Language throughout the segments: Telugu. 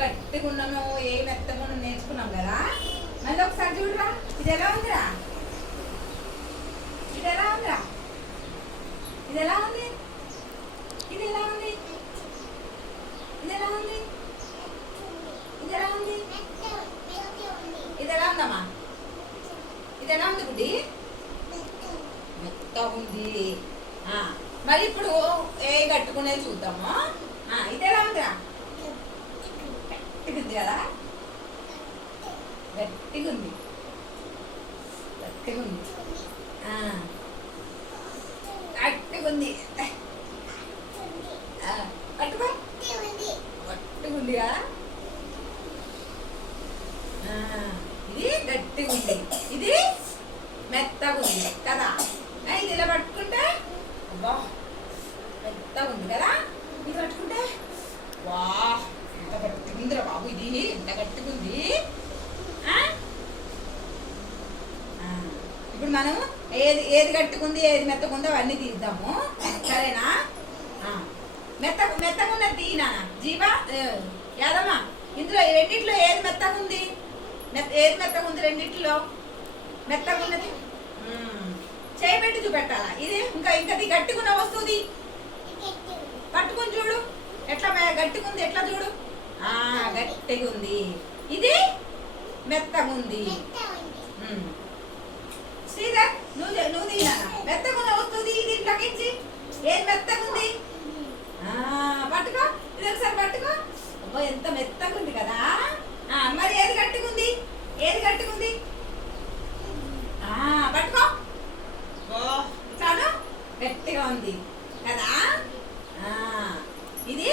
గట్టిగా ఉన్నానో ఏ మెత్తగా నేర్చుకున్నాం కదా. మళ్ళీ ఒకసారి చూడరా, ఇది ఎలా ఉందిరా, ఇది ఎలా ఉందిరా, ఇది ఎలా ఉంది, ఇది ఎలా ఉంది, ఇది ఎలా ఉంది, ఇది ఎలా ఉంది, ఇది ఎలా ఉందమ్మా, ఇది ఎలా ఉంది గుడ్డి, మెత్తగా ఉంది. మరి ఇప్పుడు ఏ కట్టుకునే చూద్దాము. ఇది ఎలా ఉందిరా, గట్టిగా ఉంది కదా, గట్టిగా ఉంది, గట్టిగా ఉంది, గట్టిగా ఉంది, పట్టుకో, గట్టిగా ఉంది కదా. ఇది గట్టిగా ఉంది, ఇది మెత్తగా ఉంది కదా. ఇది ఇలా పట్టుకుంటే అబ్బా మెత్తగా ఉంది కదా. ఇది పట్టుకుంటే వా ఎంత గట్టిగా ఉందిరా బాబు, ఇది ఎంత గట్టిగా ఉంది. ఇప్పుడు మనం ఏది ఏది గట్టుకుంది ఏది మెత్తకుందో అవన్నీ తీద్దాము, సరేనా. మెత్తగా ఉన్నది తీనా జీవా యాదమ్మా, ఇందులో రెండిట్లో ఏది మెత్తగా ఉంది, ఏది మెత్తగా ఉంది రెండిట్లో మెత్తగా ఉన్నది చేయబెట్టి చూపెట్టాలా. ఇది ఇంకా ఇంకది గట్టిగున్న వస్తువుది పట్టుకుని చూడు ఎట్లా గట్టిగా ఉంది, ఎట్లా చూడు గట్టిగా ఉంది. ఇది మెత్తగా ఉంది. శ్రీధర్ నువ్వు తీనా మెత్తగా ఉన్న వస్తువుది ఇది ఇంట్లోకించి ఏది మెత్తగా ఉంది పట్టుకో, ఇది ఒకసారి పట్టుకో. అబ్బో ఎంత మెత్తగా ఉంది కదా. మరి ఏది గట్టిగా ఉంది, ఏది గట్టిగా ఉంది పట్టుకో. చాలు గట్టిగా ఉంది కదా. ఇది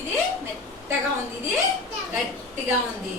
ఇది మెత్తగా ఉంది, ఇది గట్టిగా ఉంది.